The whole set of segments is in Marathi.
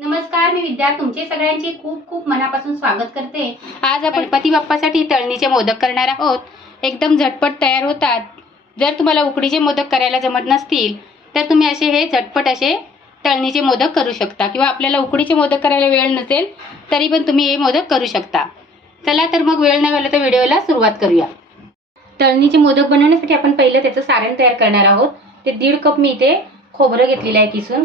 नमस्कार मी विद्या. तुमचे सगळ्यांचे खूप खूप मनापासून स्वागत करते. आज आपण गणपती बाप्पासाठी तळणीचे मोदक करणार आहोत. एकदम झटपट तयार होतात. जर तुम्हाला उकडीचे मोदक करायला जमत नसतील तर तुम्ही असे हे झटपट असे तळणीचे मोदक करू शकता. किंवा आपल्याला उकडीचे मोदक करायला वेळ नसेल तरी पण तुम्ही हे मोदक करू शकता. चला तर मग वेळ नाही झाला तर व्हिडिओला सुरुवात करूया. तळणीचे मोदक बनवण्यासाठी आपण पहिलं त्याचं सारण तयार करणार आहोत. ते दीड कप मी इथे खोबरं घेतलेलं आहे किसून.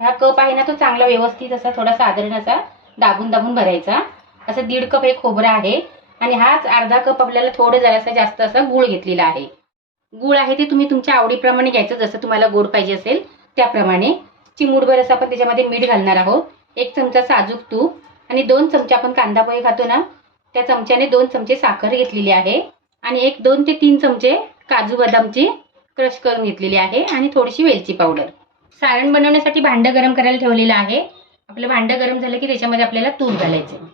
हा कप आहे ना तो चांगला व्यवस्थित असा थोडा साधारण असा दाबून दाबून भरायचा. असं दीड कप हे खोबरं आहे आणि हाच अर्धा कप आपल्याला थोडं जरासा जास्त असा गुळ घेतलेला आहे. गुळ आहे ते तुम्ही तुमच्या आवडीप्रमाणे घ्यायचं जसं तुम्हाला गोड पाहिजे असेल त्याप्रमाणे. चिमूडभर असं आपण त्याच्यामध्ये मीठ घालणार आहोत. एक चमचा साजूक तूप आणि दोन चमचे आपण कांदा पोहे खातो ना त्या चमच्याने दोन चमचे साखर घेतलेली आहे आणि एक दोन ते तीन चमचे काजू बदामची क्रश करून घेतलेली आहे आणि थोडीशी वेलची पावडर. सारण बनवण्यासाठी भांडं गरम करायला ठेवलेलं आहे. आपलं भांडं गरम झालं की त्याच्यामध्ये आपल्याला तूप घालायचं.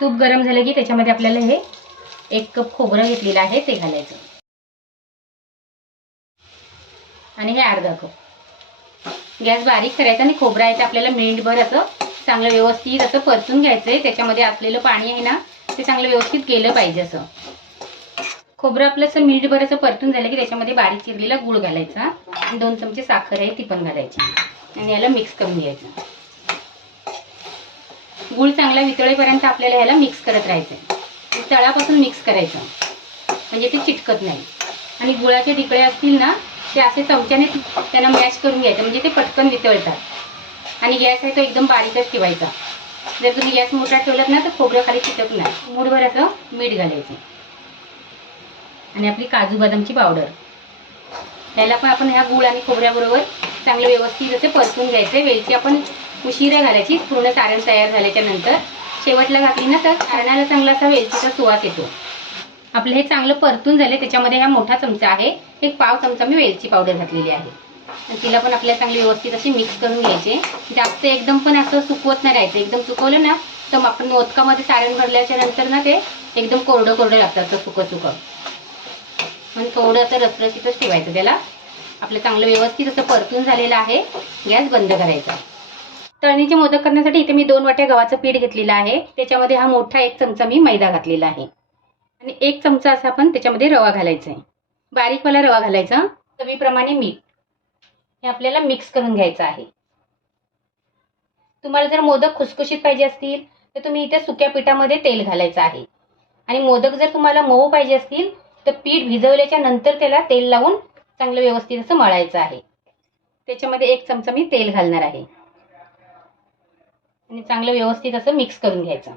तूप गरम झालं की त्याच्यामध्ये आपल्याला हे एक कप खोबरं घेतलेलं आहे ते घालायचं. आणि हे अर्धा कप. गॅस बारीक करायचा आणि खोबरं आहे ते आपल्याला मिनिटभर असं चांगलं व्यवस्थित असं परतून घ्यायचं आहे त्याच्यामध्ये असलेलं पाणी आहे ना ते चांगलं व्यवस्थित गेलं पाहिजे असं. खोबरं आपलं असं मीठ असं परतून झालं की त्याच्यामध्ये बारीक चिरलेला गूळ घालायचा. आणि दोन चमचे साखर आहे ती पण घालायची. आणि याला मिक्स करून घ्यायचं. गूळ चांगला वितळेपर्यंत आपल्याला ह्याला मिक्स करत राहायचं तळापासून मिक्स करायचं. म्हणजे ते चिटकत नाही. आणि गुळाचे टिकळे असतील ना ते असे चमच्याने त्यांना मॅश करून घ्यायचं. म्हणजे ते पटकन वितळतात. आणि गॅस आहे तो एकदम बारीकच ठेवायचा. जर तुम्ही गॅस मोठा ठेवलात ना तर खोबरं खाली चिटक नाही मूठभर असं मीठ घालायचं. आणि आपली काजू बदामची पावडर. त्याला पण आपण ह्या गूळ आणि खोबऱ्याबरोबर चांगलं व्यवस्थित असे परतून घ्यायचे. वेलची आपण उशिरा घालायची पूर्ण सारण तयार झाल्याच्यानंतर. शेवटला घातली ना तर सारणाला चांगला असा वेलचीचा सुवास येतो. आपलं हे चांगलं परतून झाले त्याच्यामध्ये हा मोठा चमचा आहे. एक पाव चमचा मी वेलची पावडर घातलेली आहे. तिला पण आपल्याला चांगली व्यवस्थित अशी मिक्स करून घ्यायचे. जास्त एकदम पण असं सुकवत नाही राहायचं. एकदम सुकवलं ना तर आपण मोदकामध्ये सारण भरल्याच्या नंतर ना ते एकदम कोरडं कोरडं लागतं असं सुकं सुकं म्हणून थोडं असं रसरशीतच ठेवायचं त्याला. आपलं चांगलं व्यवस्थित असं परतून झालेलं आहे. गॅस बंद करायचा. तळणीचे मोदक करण्यासाठी इथे मी दोन वाट्या गव्हाचं पीठ घेतलेलं आहे. त्याच्यामध्ये हा मोठा एक चमचा मी मैदा घातलेला आहे. आणि एक चमचा असा आपण त्याच्यामध्ये रवा घालायचा आहे. बारीकवाला रवा घालायचा. चवीप्रमाणे मीठ. हे आपल्याला मिक्स करून घ्यायचं आहे. तुम्हाला जर मोदक खुसखुशीत पाहिजे असतील तर तुम्ही इथे सुक्या पिठामध्ये तेल घालायचं आहे. आणि मोदक जर तुम्हाला मऊ पाहिजे असतील तर पीठ भिजवल्याच्या नंतर त्याला तेल लावून चांगलं व्यवस्थित असं मळायचं आहे. त्याच्यामध्ये एक चमचा मी तेल घालणार आहे. आणि चांगलं व्यवस्थित असं मिक्स करून घ्यायचं.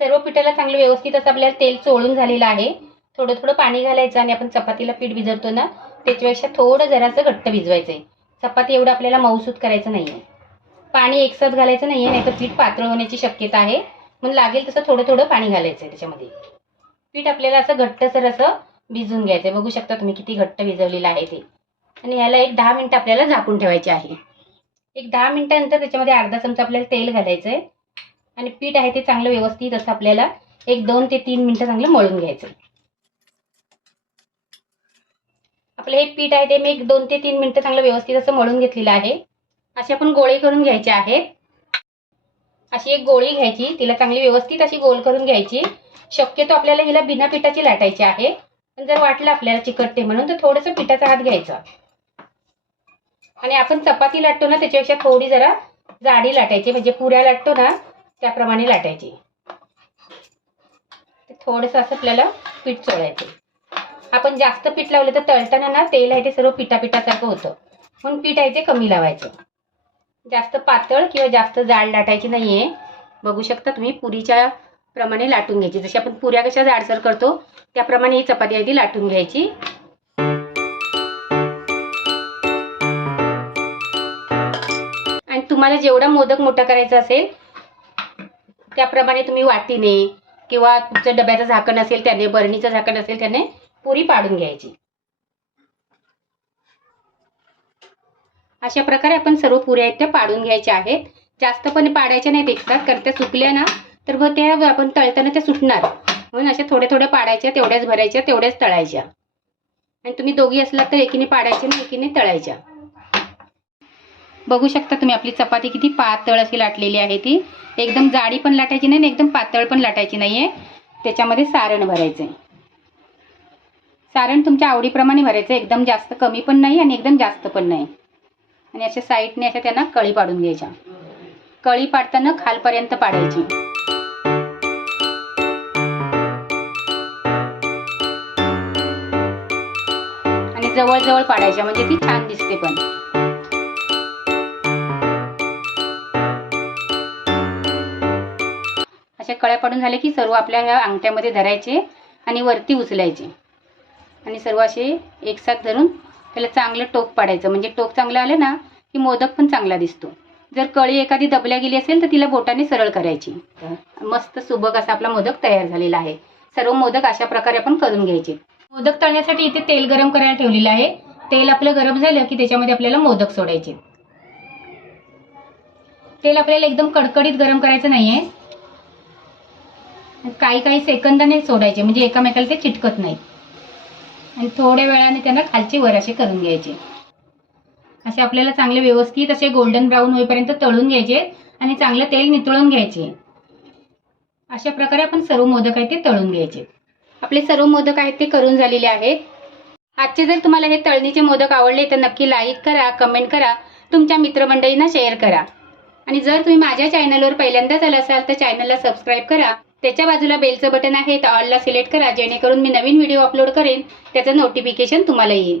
सर्व पिठाला चांगलं व्यवस्थित असं आपल्याला तेल चोळून झालेलं आहे. थोडं थोडं पाणी घालायचं आणि आपण चपातीला पीठ भिजवतो ना त्याच्यापेक्षा थोडं जरासं घट्ट भिजवायचं आहे चपाती एवढं आपल्याला मऊसूत करायचं नाही आहे पाणी एकसाथ घालायचं नाही आहे नाही तर पीठ पातळ होण्याची शक्यता आहे. म्हणून लागेल तसं थोडं थोडं पाणी घालायचं आहे त्याच्यामध्ये. पीठ आपल्याला असं घट्टसर असं भिजून घ्यायचं आहे बघू शकता तुम्ही किती घट्ट भिजवलेलं आहे ते. आणि ह्याला एक दहा मिनटं आपल्याला झाकून ठेवायचे आहे. एक दहा मिनिटानंतर त्याच्यामध्ये अर्धा चमचा आपल्याला तेल घालायचं आहे आणि पीठ आहे ते चांगलं व्यवस्थित असं आपल्याला एक दोन ते तीन मिनिटं चांगलं मळून घ्यायचं आपलं हे पीठ आहे ते मी एक दोन ते तीन मिनिटं चांगलं व्यवस्थित असं मळून घेतलेलं आहे. असे आपण गोळे करून घ्यायचे आहेत. अशी एक गोळी घ्यायची तिला चांगली व्यवस्थित अशी गोल करून घ्यायची. शक्यतो आपल्याला हिला बिना पिठाची लाटायची आहे. पण जर वाटलं आपल्याला चिकटते म्हणून तर थोडंसं पिठाचा हात घ्यायचा. आणि आपण चपाती लाटतो ना त्याच्यापेक्षा थोडी जरा जाडी लाटायची. म्हणजे पुऱ्या लाटतो ना त्याप्रमाणे लाटायची. थोडंसं असं आपल्याला पीठ चोळायचं. आपण जास्त पीठ लावलं तर तळताना ना तेल आहे ते सर्व पिठापिठासारखं होतं. म्हणून पीठ आहे ते कमी लावायचं. जास्त पातळ किंवा जास्त जाड लाटायची नाहीये. बघू शकता तुम्ही पुरीच्या प्रमाणे लाटून घ्यायची. जशी आपण पुऱ्या कशा जाडसर करतो त्याप्रमाणे ही चपाती आहे ती लाटून घ्यायची. आणि तुम्हाला जेवढा मोदक मोठा करायचा असेल त्याप्रमाणे तुम्ही वाटीने किंवा तुमचं डब्याचं झाकण असेल त्याने बरणीचं झाकण असेल त्याने पुरी पाडून घ्यायची. अशा प्रकारे आपण सर्व पुऱ्या आहेत त्या पाडून घ्यायच्या आहेत. जास्त पण पाडायच्या नाहीत एकसाथ कारण त्या सुकल्या ना तर मग त्या आपण तळताना त्या सुटणार. म्हणून अशा थोड्या थोड्या पाडायच्या तेवढ्याच भरायच्या तेवढ्याच तळायच्या. आणि तुम्ही दोघी असलात तर एकीने पाडायच्या आणि एकीने तळायच्या. बघू शकता तुम्ही आपली चपाती किती पातळ अशी लाटलेली आहे ती. एकदम जाडी पण लाटायची नाही आणि एकदम पातळ पण लाटायची नाही आहे त्याच्यामध्ये सारण भरायचं आहे सारण तुमच्या आवडीप्रमाणे भरायचं एकदम जास्त कमी पण नाही आणि एकदम जास्त पण नाही. आणि अशा साईडने अशा त्यांना कळी पाडून घ्यायच्या. कळी पाडताना खालपर्यंत पाडायची. आणि जवळजवळ पाडायच्या म्हणजे ती छान दिसते पण. अशा कळ्या पाडून झाल्या की सर्व आपल्या ह्या अंगठ्यामध्ये धरायचे आणि वरती उचलायचे. आणि सर्व असे एकसाथ धरून त्याला चांगलं टोक पाडायचं. म्हणजे टोक चांगलं आलं ना की मोदक पण चांगला दिसतो. जर कळी एखादी दबल्या गेली असेल तर तिला बोटाने सरळ करायची. मस्त सुबक असा आपला मोदक तयार झालेला आहे. सर्व मोदक अशा प्रकारे आपण करून घ्यायचे. मोदक तळण्यासाठी इथे तेल गरम करायला ठेवलेलं आहे. तेल आपलं गरम झालं की त्याच्यामध्ये आपल्याला मोदक सोडायचे. तेल आपल्याला एकदम कडकडीत गरम करायचं नाहीये. काही काही सेकंदाने सोडायचे म्हणजे एकामेकाला ते चिटकत नाही आणि थोड्या वेळाने त्यांना खालची वर असे करून घ्यायचे. असे आपल्याला चांगले व्यवस्थित असे गोल्डन ब्राऊन होईपर्यंत तळून घ्यायचे आणि चांगलं तेल नितळून घ्यायचे. अशा प्रकारे आपण सर्व मोदक आहेत ते तळून घ्यायचे. आपले सर्व मोदक आहेत ते करून झालेले आहेत. आजचे जर तुम्हाला हे तळणीचे मोदक आवडले तर नक्की लाईक करा कमेंट करा तुमच्या मित्रमंडळींना शेअर करा. आणि जर तुम्ही माझ्या चॅनलवर पहिल्यांदाच आला असाल तर चॅनलला सबस्क्राईब करा. त्याच्या बाजूला बेलचं बटन आहे तर ऑलला सिलेक्ट करा जेणेकरून मी नवीन व्हिडिओ अपलोड करेन त्याचं नोटिफिकेशन तुम्हाला येईल.